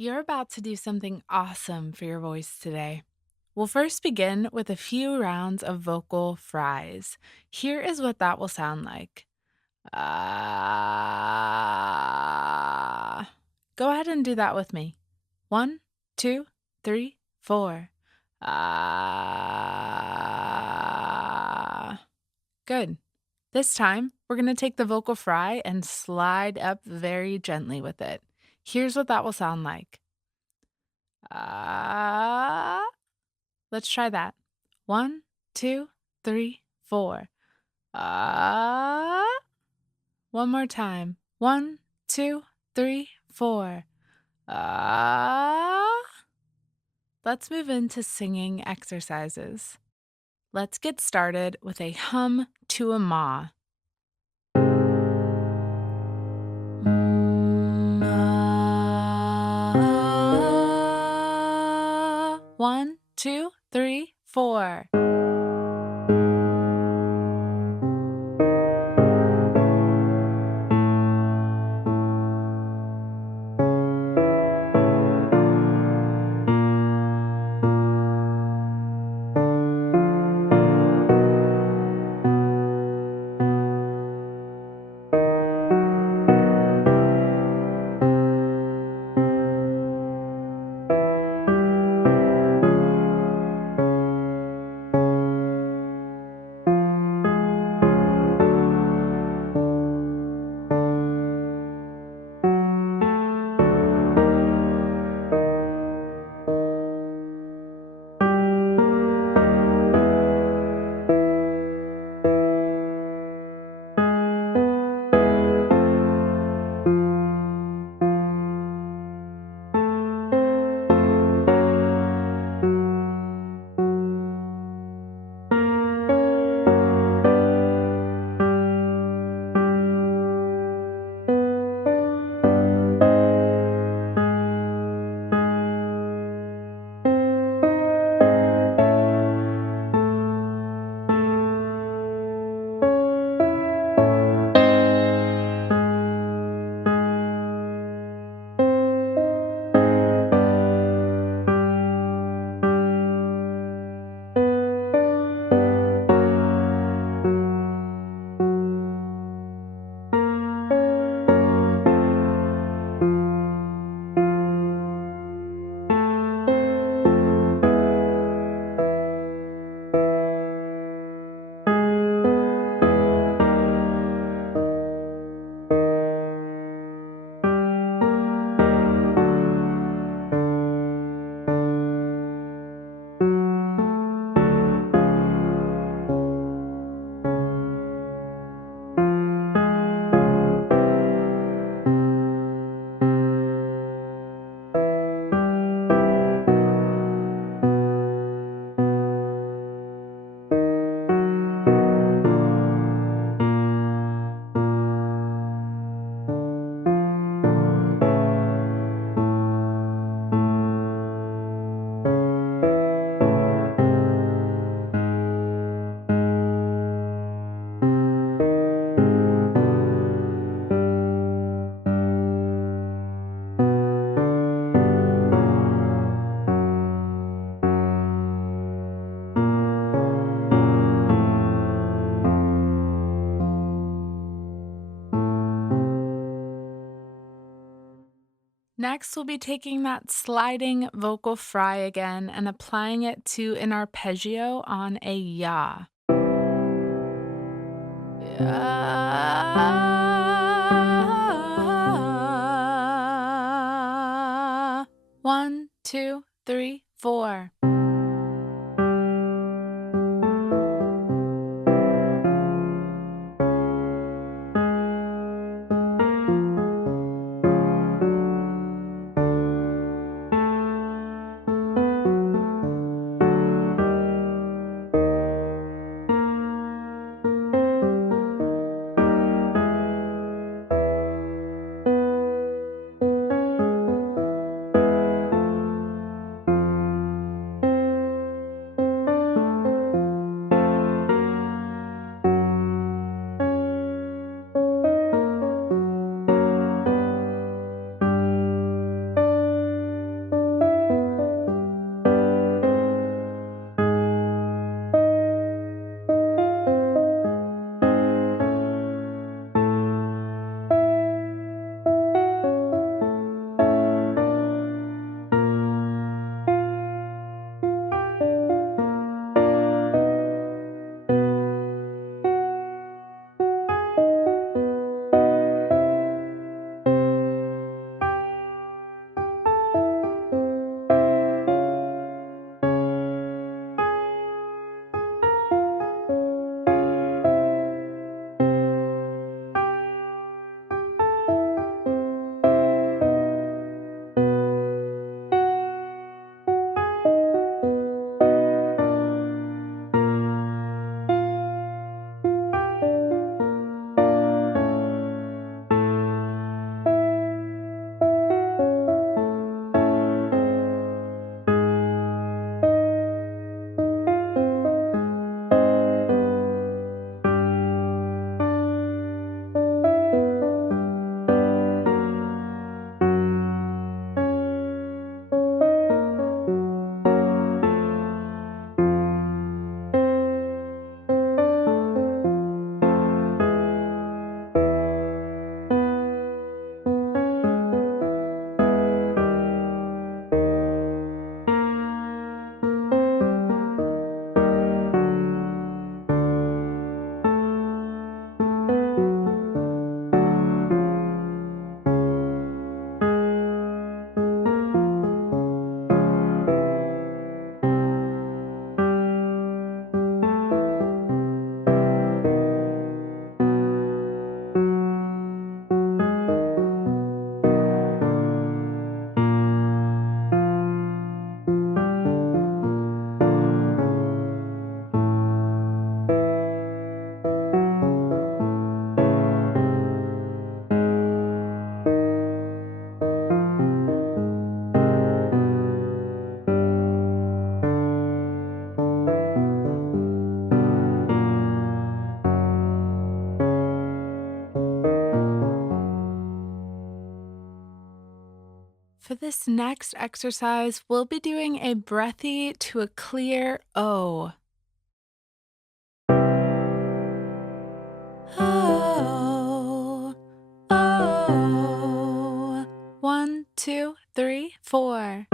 You're about to do something awesome for your voice today. We'll first begin with a few rounds of vocal fries. Here is what that will sound like. Ah. Go ahead and do that with me. 1, 2, 3, 4. Ah. Good. This time, we're going to take the vocal fry and slide up very gently with it. Here's what that will sound like. Ah. Let's try that. 1, 2, 3, 4. Ah. One more time. 1, 2, 3, 4. Ah. Let's move into singing exercises. Let's get started with a hum to a ma. Ah. 1, 2, 3, 4. Next, we'll be taking that sliding vocal fry again and applying it to an arpeggio on a ya. Ya. 1, 2, 3, 4. For this next exercise, we'll be doing a breathy to a clear O. Oh, oh. 1, 2, 3, 4.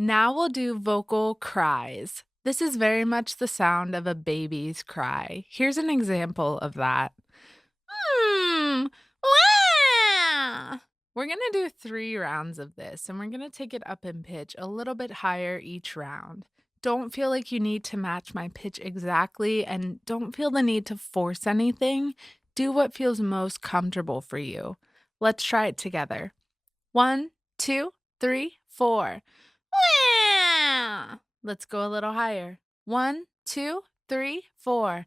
Now we'll do vocal cries. This is very much the sound of a baby's cry. Here's an example of that. Wah! We're going to do 3 rounds of this, and we're going to take it up in pitch a little bit higher each round. Don't feel like you need to match my pitch exactly, and don't feel the need to force anything. Do what feels most comfortable for you. Let's try it together. 1, 2, 3, 4. Wah! Let's go a little higher. 1, 2, 3, 4.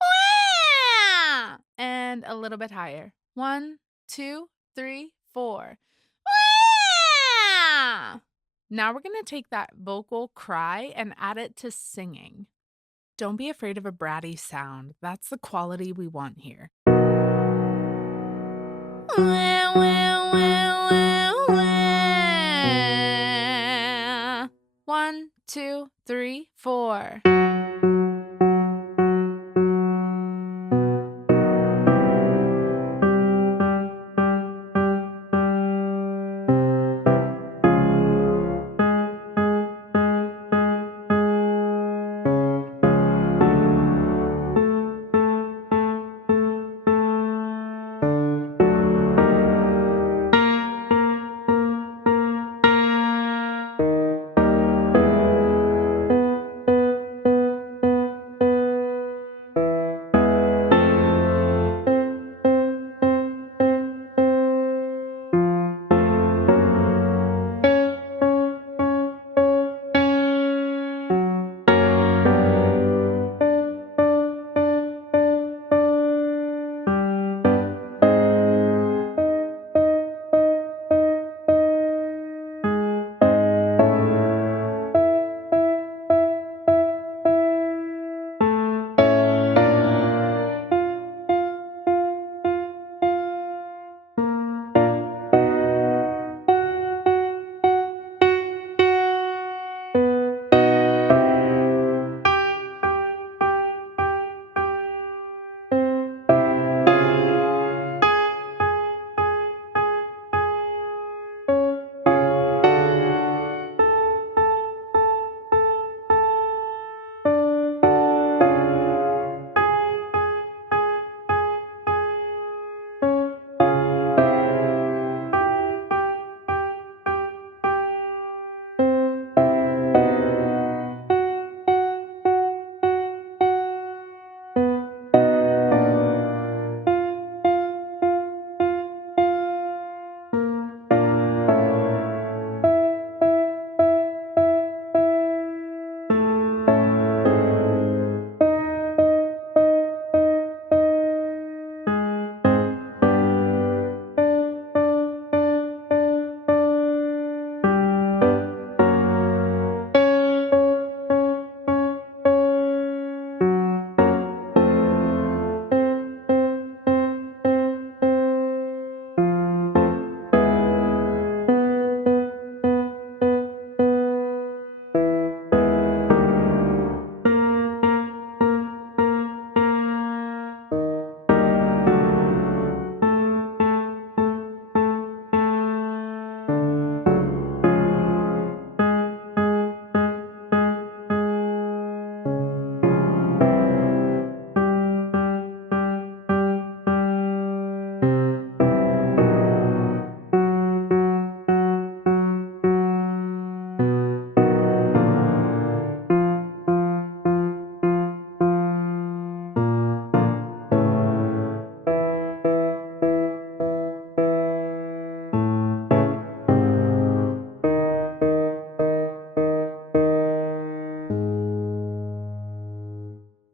Wah! And a little bit higher. 1, 2, 3, 4. Wah! Now we're going to take that vocal cry and add it to singing. Don't be afraid of a bratty sound. That's the quality we want here. Wah, wah, wah, wah, wah. 1, 2, 3, 4.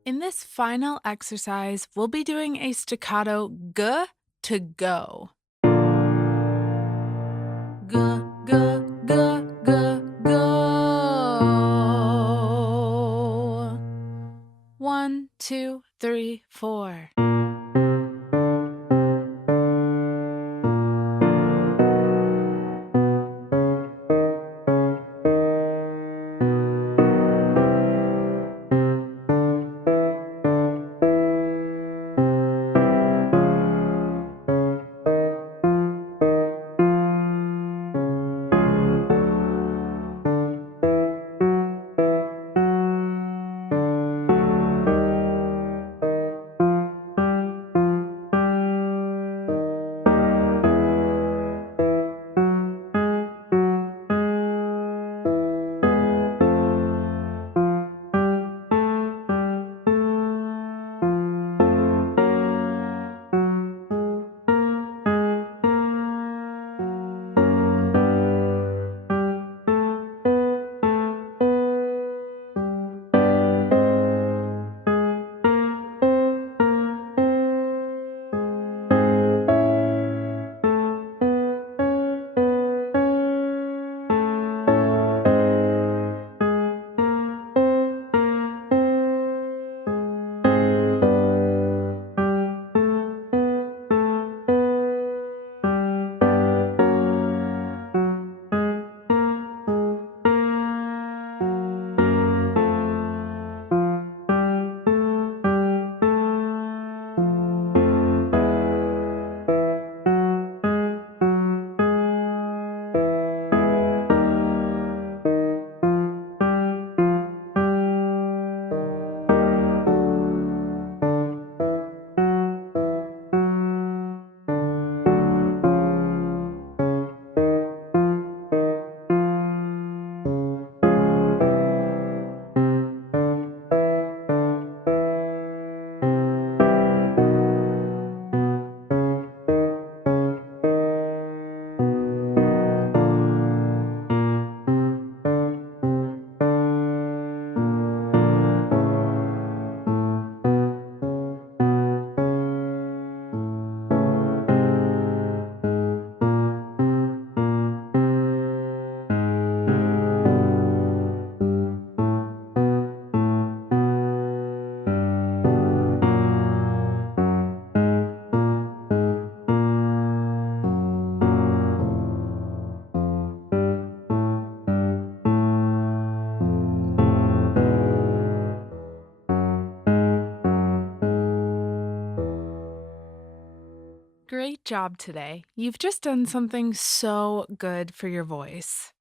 In this final exercise, we'll be doing a staccato Guh to go. Guh, guh, guh, guh, go. 1, 2, 3, 4. Great job today. You've just done something so good for your voice.